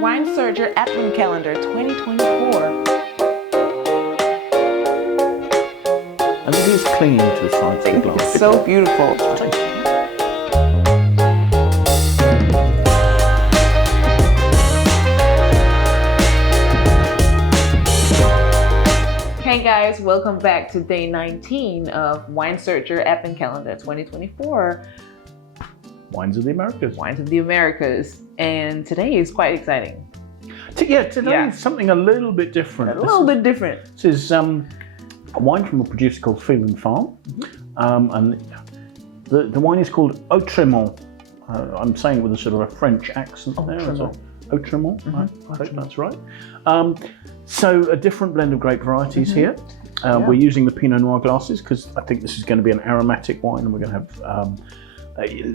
Wine Searcher Advent Calendar 2024. And it is clinging to the sides of the glass. It's so beautiful. Hey guys, welcome back to day 19 of Wine Searcher Advent Calendar 2024. Wines of the Americas. Wines of the Americas. And today is quite exciting. Today is something a little bit different. A little bit different. This is a wine from a producer called Phelan Farm. And the wine is called Autrement. I'm saying it with a sort of a French accent there. Autrement, right? I hope that's right. So a different blend of grape varieties here. We're using the Pinot Noir glasses because I think this is going to be an aromatic wine and we're going to have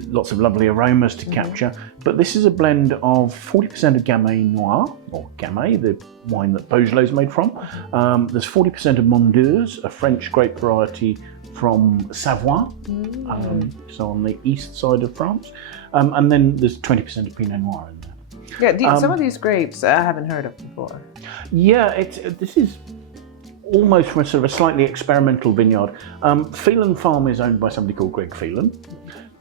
lots of lovely aromas to capture. But this is a blend of 40% of Gamay Noir, or Gamay, the wine that Beaujolais is made from. There's 40% of Mondeuse, a French grape variety from Savoie, so on the east side of France. And then there's 20% of Pinot Noir in there. Yeah, some of these grapes I haven't heard of before. Yeah, this is almost from a sort of a slightly experimental vineyard. Phelan Farm is owned by somebody called Greg Phelan,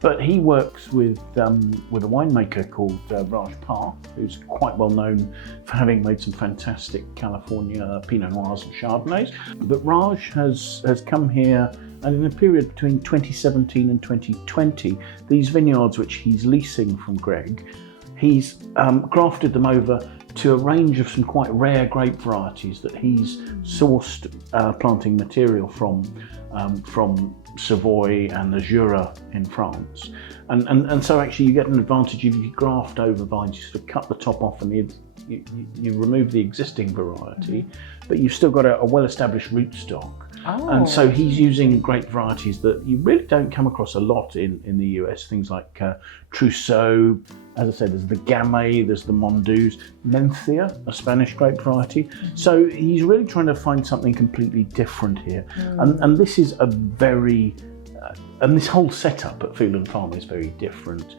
but he works with a winemaker called Raj Parr, who's quite well known for having made some fantastic California Pinot Noirs and Chardonnays. But Raj has come here, and in the period between 2017 and 2020, these vineyards which he's leasing from Greg, he's grafted them over to a range of some quite rare grape varieties that he's sourced planting material from Savoy and the Jura in France. And so actually you get an advantage if you graft over vines, you sort of cut the top off and you remove the existing variety, but you've still got a well-established rootstock. And so he's using grape varieties that you really don't come across a lot in the US, things like Trousseau, as I said, there's the Gamay, there's the Mondeuse, Mencia, a Spanish grape variety. So he's really trying to find something completely different here. And this is a very, and this whole setup at Phelan Farm is very different.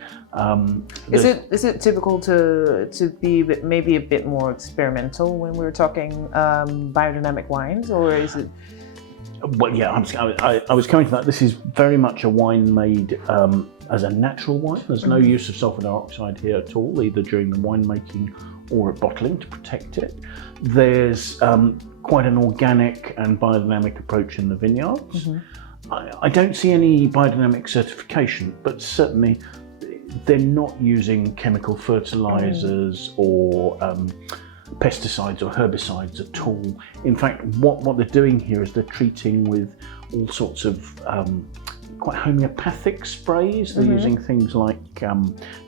Is it typical to be maybe a bit more experimental when we're talking biodynamic wines, or is it? Well, yeah, I was coming to that. This is very much a wine made as a natural wine. There's no use of sulfur dioxide here at all, either during the winemaking or at bottling to protect it. There's quite an organic and biodynamic approach in the vineyards. I don't see any biodynamic certification, but certainly they're not using chemical fertilizers or pesticides or herbicides at all. In fact, what they're doing here is they're treating with all sorts of quite homeopathic sprays. They're using things like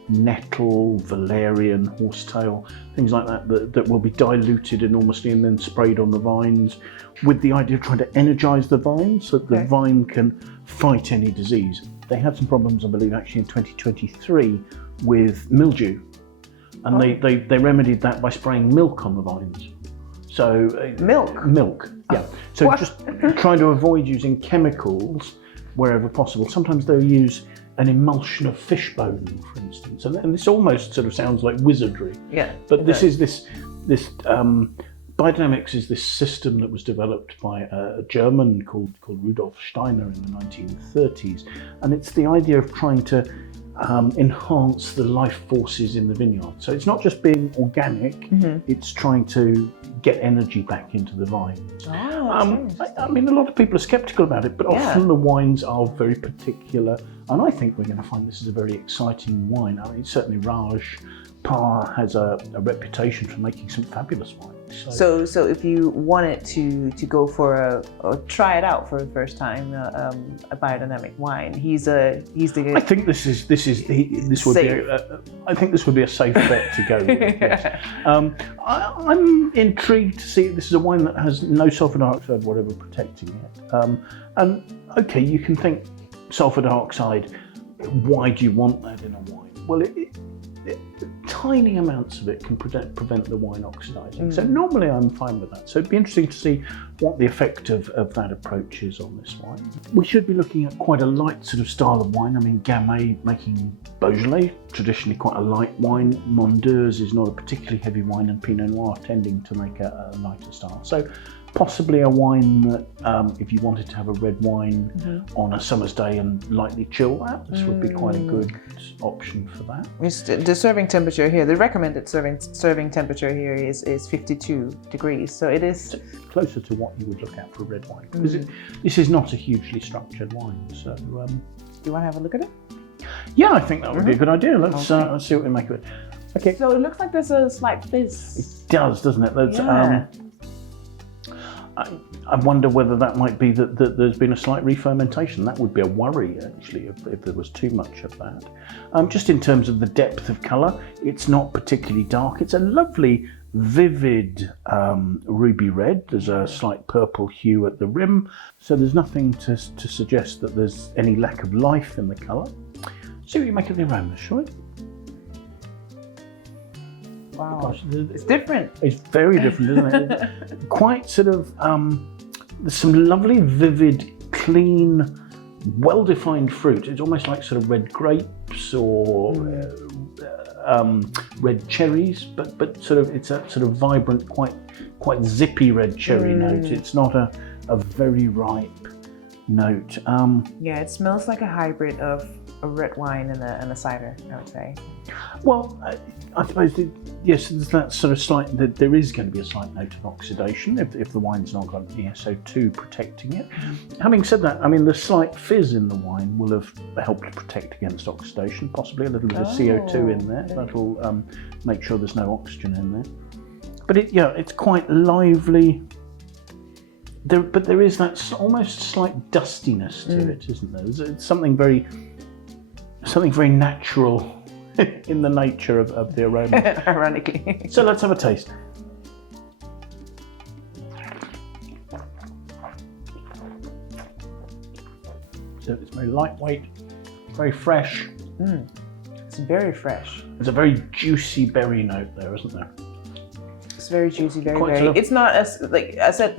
nettle, valerian, horsetail, things like that will be diluted enormously and then sprayed on the vines with the idea of trying to energize the vine so that the vine can fight any disease. They had some problems, I believe, actually in 2023 with mildew. And they remedied that by spraying milk on the vines. So milk, yeah. So just trying to avoid using chemicals wherever possible. Sometimes they'll use an emulsion of fish bone, for instance, and this almost sort of sounds like wizardry. Yeah. But this biodynamics is this system that was developed by a German called Rudolf Steiner in the 1930s, and it's the idea of trying to enhance the life forces in the vineyard. So it's not just being organic, it's trying to get energy back into the vines. I mean, a lot of people are skeptical about it, but often the wines are very particular, and I think we're going to find this is a very exciting wine. I mean, certainly Raj Parr has a reputation for making some fabulous wines. So if you wanted to go for or try it out for the first time, a biodynamic wine, he's the. I think I think this would be a safe bet to go with. Yes. I'm intrigued to see. This is a wine that has no sulfur dioxide, whatever, protecting it. And okay, you can think sulfur dioxide. Why do you want that in a wine? Well, tiny amounts of it can prevent the wine oxidizing. So normally I'm fine with that. So it'd be interesting to see what the effect of that approach is on this wine. We should be looking at quite a light sort of style of wine. I mean, Gamay making Beaujolais, traditionally quite a light wine. Mondeuse is not a particularly heavy wine, and Pinot Noir tending to make a lighter style. So possibly a wine that if you wanted to have a red wine on a summer's day and lightly chill that, this would be quite a good option for that. The serving temperature here, the recommended serving temperature here is 52 degrees. So it is closer to what you would look at for a red wine, because this is not a hugely structured wine. So do you want to have a look at it? Yeah, I think that would be a good idea. Let's see what we make of it. Okay. So it looks like there's a slight fizz. It does, doesn't it? There's, I wonder whether that might be that there's been a slight re-fermentation. That would be a worry, actually, if there was too much of that. Just in terms of the depth of colour, it's not particularly dark. It's a lovely, vivid ruby red. There's a slight purple hue at the rim, so there's nothing to suggest that there's any lack of life in the colour. See what you make of the aroma, shall we? Wow, gosh, it's different. It's very different, isn't it? Quite sort of, there's some lovely, vivid, clean, well-defined fruit. It's almost like sort of red grapes or red cherries, but sort of it's a sort of vibrant, quite zippy red cherry note. It's not a very ripe note. Yeah, it smells like a hybrid of a red wine and a cider, I would say. Well, I suppose yes, there's that sort of slight. There is going to be a slight note of oxidation if the wine's not got the SO2 protecting it. Having said that, I mean the slight fizz in the wine will have helped protect against oxidation. Possibly a little bit of CO2 in there. That'll make sure there's no oxygen in there. But it's quite lively. But there is that almost slight dustiness to it, isn't there? It's something very natural in the nature of the aroma. Ironically. So let's have a taste. So it's very lightweight, very fresh. It's very fresh. There's a very juicy berry note there, isn't there? It's very juicy, very. It's not as, like I said,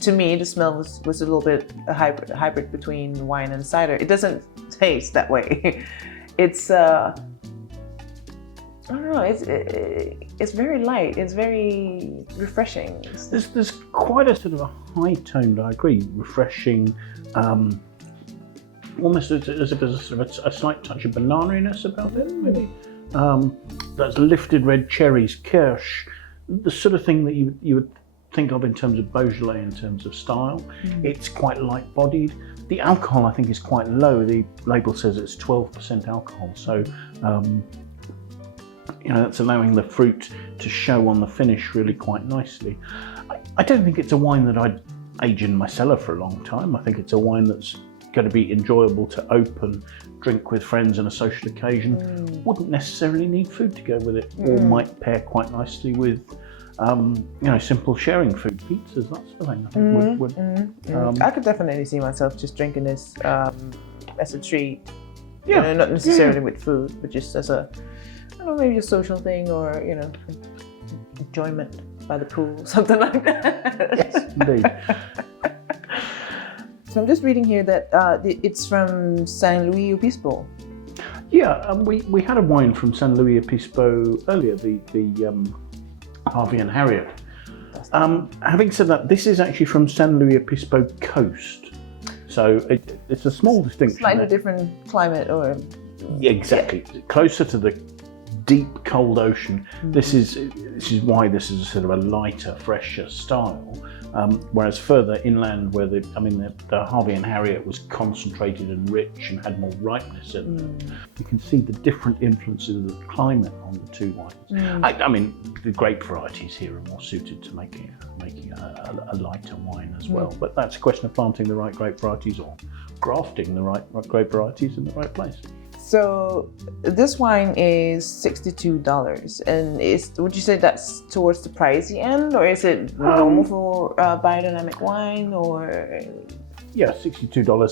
to me the smell was a little bit a hybrid between wine and cider. It doesn't taste that way. It's I don't know. It's very light. It's very refreshing. There's quite a sort of a high toned, I agree, refreshing. Almost as if there's sort of a slight touch of banana-iness about it, maybe. That's lifted red cherries, kirsch. The sort of thing that you would think of in terms of Beaujolais, in terms of style. It's quite light-bodied. The alcohol, I think, is quite low. The label says it's 12% alcohol, so that's allowing the fruit to show on the finish really quite nicely. I don't think it's a wine that I'd age in my cellar for a long time. I think it's a wine that's going to be enjoyable to open, drink with friends on a social occasion. Wouldn't necessarily need food to go with it, or might pair quite nicely with simple sharing food, pizzas, that sort of thing. I think I could definitely see myself just drinking this as a treat. Not necessarily with food, but just as a, I don't know, maybe a social thing, or enjoyment by the pool, something like that. Yes, indeed. So I'm just reading here that it's from San Luis Obispo. Yeah, we had a wine from San Luis Obispo earlier, the Harvey and Harriet. Having said that, this is actually from San Luis Obispo Coast, so it's a small distinction. Slightly different climate, or exactly, closer to the deep cold ocean. This is why this is a sort of a lighter, fresher style. Whereas further inland, where the Harvey and Harriet was concentrated and rich and had more ripeness in them, you can see the different influences of the climate on the two wines. I mean, the grape varieties here are more suited to making a lighter wine as well. But that's a question of planting the right grape varieties or grafting the right grape varieties in the right place. So this wine is $62, and would you say that's towards the pricey end, or is it normal for biodynamic wine, or? Yeah, $62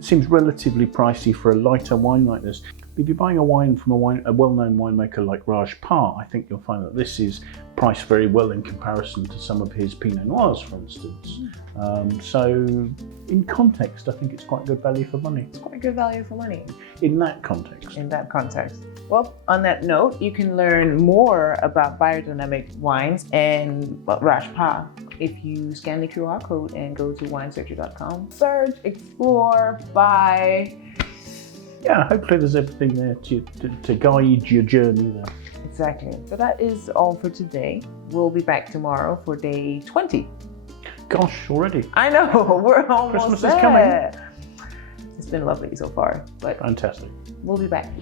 seems relatively pricey for a lighter wine like this. If you're buying a wine from a well-known winemaker like Raj Parr, I think you'll find that this is priced very well in comparison to some of his Pinot Noirs, for instance. So in context, I think it's quite good value for money. It's quite good value for money. In that context. In that context. Well, on that note, you can learn more about biodynamic wines and Raj Parr if you scan the QR code and go to winesearcher.com. Search, explore, buy. Yeah, hopefully there's everything there to guide your journey there. Exactly. So that is all for today. We'll be back tomorrow for day 20. Gosh, already. I know, we're almost Christmas there. is coming. It's been lovely so far, but fantastic. We'll be back.